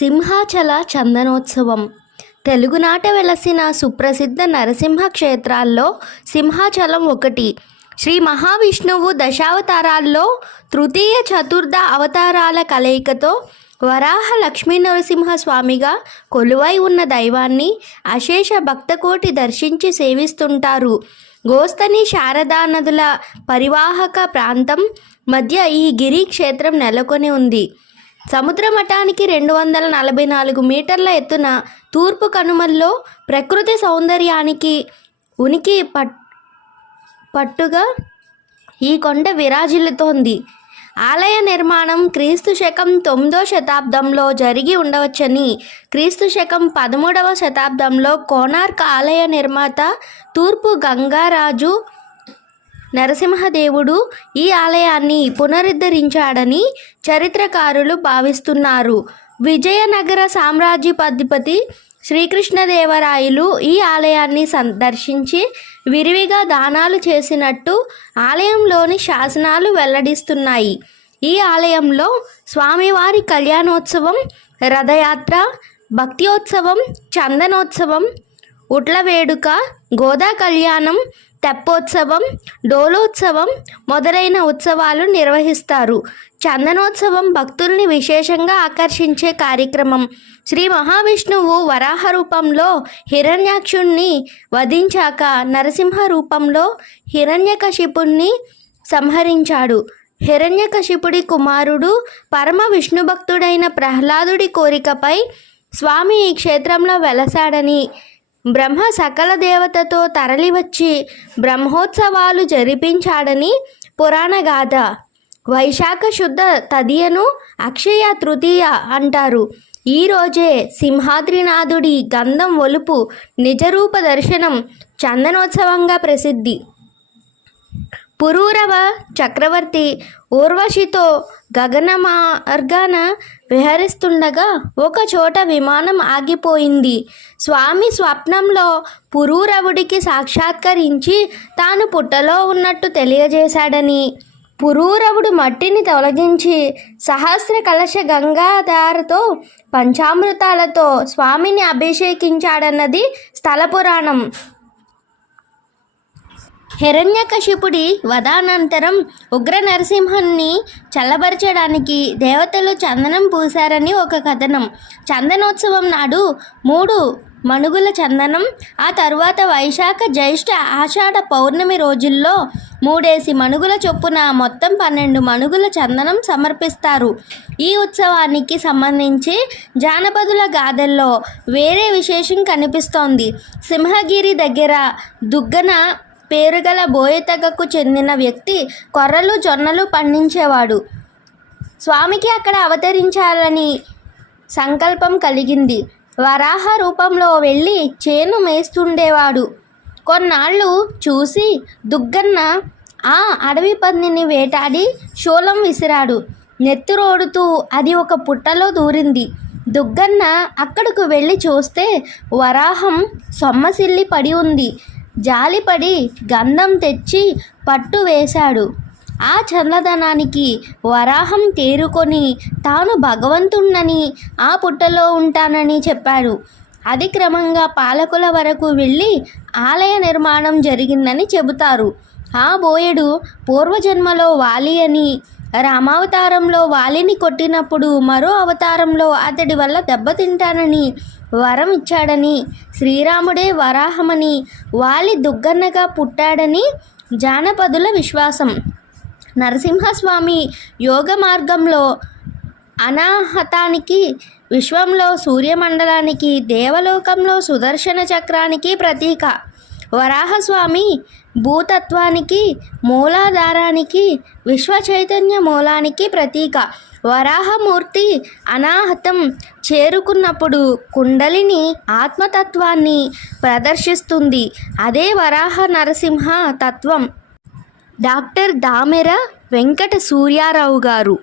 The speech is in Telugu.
సింహాచల చందనోత్సవం. తెలుగునాట వెలసిన సుప్రసిద్ధ నరసింహ క్షేత్రాల్లో సింహాచలం ఒకటి. శ్రీ మహావిష్ణువు దశావతారాల్లో తృతీయ చతుర్థ అవతారాల కలయికతో వరాహ లక్ష్మీ నరసింహస్వామిగా కొలువై ఉన్న దైవాన్ని అశేష భక్తకోటి దర్శించి సేవిస్తుంటారు. గోస్తని శారదా నదుల పరివాహక ప్రాంతం మధ్య ఈ గిరి క్షేత్రం నెలకొని ఉంది. సముద్ర మఠానికి రెండు వందల నలభై నాలుగు మీటర్ల ఎత్తున తూర్పు కనుమల్లో ప్రకృతి సౌందర్యానికి ఉనికి పట్ పట్టుగా ఈ కొండ విరాజిల్లుతోంది. ఆలయ నిర్మాణం క్రీస్తు శకం తొమ్మిదో శతాబ్దంలో జరిగి ఉండవచ్చని క్రీస్తు శకం పదమూడవ శతాబ్దంలో కోనార్క్ ఆలయ నిర్మాత తూర్పు గంగారాజు నరసింహదేవుడు ఈ ఆలయాన్ని పునరుద్ధరించాడని చరిత్రకారులు భావిస్తున్నారు. విజయనగర సామ్రాజ్యపధిపతి శ్రీకృష్ణదేవరాయలు ఈ ఆలయాన్ని సందర్శించి విరివిగా దానాలు చేసినట్టు ఆలయంలోని శాసనాలు వెల్లడిస్తున్నాయి. ఈ ఆలయంలో స్వామివారి కళ్యాణోత్సవం రథయాత్ర భక్త్యోత్సవం చందనోత్సవం ఉట్ల వేడుక గోదా కళ్యాణం తెప్పోత్సవం డోలోత్సవం మొదలైన ఉత్సవాలు నిర్వహిస్తారు. చందనోత్సవం భక్తుల్ని విశేషంగా ఆకర్షించే కార్యక్రమం. శ్రీ మహావిష్ణువు వరాహ రూపంలో హిరణ్యాక్షుణ్ణి వధించాక నరసింహ రూపంలో హిరణ్యకశిపుణ్ణి సంహరించాడు. హిరణ్యకశిపుడి కుమారుడు పరమ విష్ణు భక్తుడైన ప్రహ్లాదుడి కోరికపై స్వామి ఈ క్షేత్రంలో వెలసాడని బ్రహ్మ సకల దేవతతో తరలివచ్చి బ్రహ్మోత్సవాలు జరిపించాడని పురాణ గాథ. వైశాఖ శుద్ధ తదియను అక్షయ తృతీయ అంటారు. ఈ రోజే సింహాద్రినాథుడి గంధం ఒలుపు నిజరూప దర్శనం చందనోత్సవంగా ప్రసిద్ధి. పురూరవ చక్రవర్తి ఊర్వశితో గగన మార్గాన విహరిస్తుండగా ఒకచోట విమానం ఆగిపోయింది. స్వామి స్వప్నంలో పురూరవుడికి సాక్షాత్కరించి తాను పుట్టలో ఉన్నట్టు తెలియజేశాడని. పురూరవుడు మట్టిని తొలగించి సహస్ర కలశ గంగాధారతో పంచామృతాలతో స్వామిని అభిషేకించాడన్నది స్థల పురాణం. హిరణ్యకశిపుడి వధానంతరం ఉగ్ర నరసింహుణ్ణి చల్లబరచడానికి దేవతలు చందనం పూశారని ఒక కథనం. చందనోత్సవం నాడు మూడు మణుగుల చందనం ఆ తరువాత వైశాఖ జ్యేష్ఠ ఆషాఢ పౌర్ణమి రోజుల్లో మూడేసి మణుగుల చొప్పున మొత్తం పన్నెండు మణుగుల చందనం సమర్పిస్తారు. ఈ ఉత్సవానికి సంబంధించి జానపదుల గాథల్లో వేరే విశేషం కనిపిస్తోంది. సింహగిరి దగ్గర దుగ్గన పేరుగల బోయతెగకు చెందిన వ్యక్తి కొర్రలు జొన్నలు పండించేవాడు. స్వామికి అక్కడ అవతరించాలని సంకల్పం కలిగింది. వరాహ రూపంలో వెళ్ళి చేను మేస్తుండేవాడు. కొన్నాళ్ళు చూసి దుగ్గన్న ఆ అడవి పందిని వేటాడి శూలం విసిరాడు. నెత్తురోడుతూ అది ఒక పుట్టలో దూరింది. దుగ్గన్న అక్కడకు వెళ్ళి చూస్తే వరాహం సొమ్మసిల్లి పడి ఉంది. జాలిపడి గంధం తెచ్చి పట్టు వేశాడు. ఆ చల్లదనానికి వరాహం తేరుకొని తాను భగవంతుణ్ణని ఆ పుట్టలో ఉంటానని చెప్పాడు. అది క్రమంగా పాలకుల వరకు వెళ్ళి ఆలయ నిర్మాణం జరిగిందని చెబుతారు. ఆ బోయడు పూర్వజన్మలో వాలి అని రామావతారంలో వాలిని కొట్టినప్పుడు మరో అవతారంలో అతడి వల్ల దెబ్బతింటానని వరం ఇచ్చాడని శ్రీరాముడే వరాహమని వాలి దుగ్గన్నగా పుట్టాడని జానపదుల విశ్వాసం. నరసింహస్వామి యోగ మార్గంలో అనాహతానికి విశ్వంలో సూర్యమండలానికి దేవలోకంలో సుదర్శన చక్రానికి ప్రతీక. వరాహస్వామి భూతత్వానికి మూలాధారానికి విశ్వ చైతన్య మూలానికి ప్రతీక. వరాహమూర్తి అనాహతం చేరుకున్నప్పుడు కుండలిని ఆత్మతత్వాన్ని ప్రదర్శిస్తుంది. అదే వరాహ నరసింహ తత్వం. డాక్టర్ దామెర వెంకట సూర్యారావు గారు.